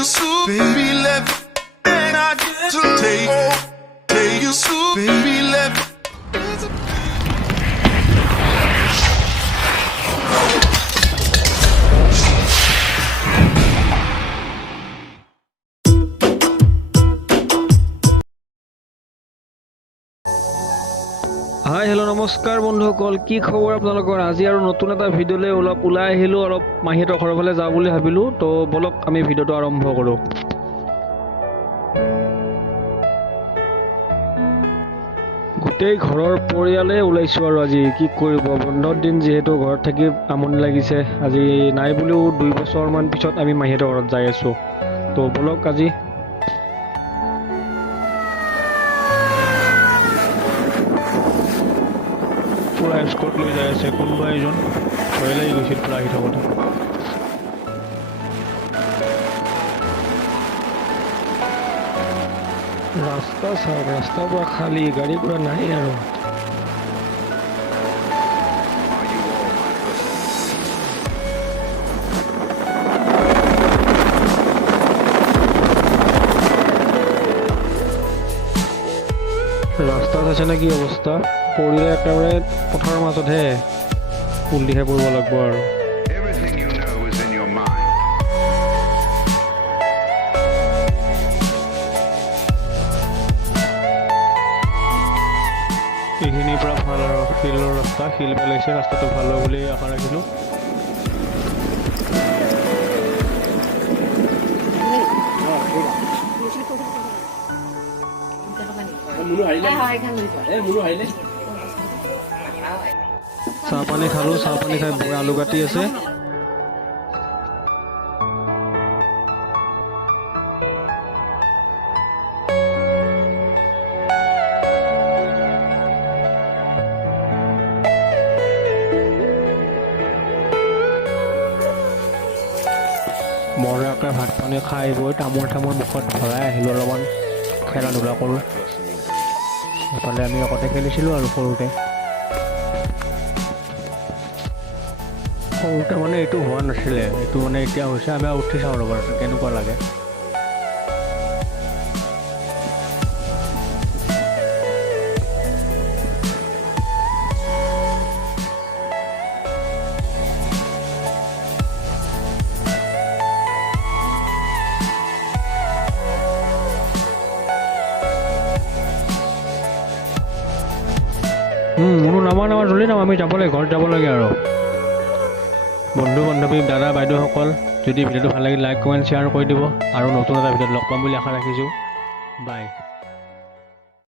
you so, baby, let me, and I get to take you so, baby, let me. Hi hello' নমস্কাৰ বন্ধুসকল, কি খবৰ আপোনালোকৰ? আজি আৰু নতুন এটা ভিডিঅ'লৈ ওলাই আহিলোঁ। অলপ মাহীহঁতৰ ঘৰৰ ফালে যাওঁ বুলি ভাবিলোঁ, তো বলক আমি ভিডিঅ'টো আৰম্ভ কৰোঁ। গোটেই ঘৰৰ পৰিয়ালে ওলাইছোঁ আৰু আজি কি কৰিব, বন্ধৰ দিন যিহেতু ঘৰত থাকি আমনি লাগিছে। আজি নাই বুলিও 2 বছৰমান পিছত আমি মাহীহঁতৰ ঘৰত যাই আছোঁ। তো বলক আজি পুৰা স্কট লৈ যাই আছে কোনোবা এজন, ভয় লাগি গৈছিল পুৰা আহি থাকোঁতে। ৰাস্তা চাওক, ৰাস্তাৰ পৰা খালী, গাড়ী পৰা নাই আৰু। ৰাস্তাত আছে নে কি অৱস্থা, পৰিলে একেবাৰে পথাৰৰ মাজতহে পুলিহে পৰিব লাগিব আৰু। এইখিনিৰ পৰা ভাল আৰু শিলৰ ৰাস্তা, শিল পেলাইছে, ৰাস্তাটো ভাল হয় বুলি আশা ৰাখিলোঁ। চাহপানী খালোঁ, চাহপানী খাই বৌয়ে আলু কাটি আছে। মজাকে ভাত পানী খাই গৈ তামোল মুখত ভৰাই আহিলোঁ, অলপমান খেলা ধূলা কৰোঁ। সেইফালে আমি আগতে খেলিছিলোঁ আৰু সৰুতে মানে এইটো হোৱা নাছিলে, এইটো মানে এতিয়া হৈছে। আমি উঠি চাওঁ ৰ'বা কেনেকুৱা লাগে। মোৰো নামা জল্দি নাম, আমি যাব লাগে, ঘৰত যাব লাগে আৰু। বন্ধু বান্ধৱী, দাদা বাইদেউসকল, যদি ভিডিঅ'টো ভাল লাগিল লাইক কমেণ্ট শ্বেয়াৰ কৰি দিব, আৰু নতুন এটা ভিডিঅ'ত লগ পাম বুলি আশা ৰাখিছোঁ। বাই।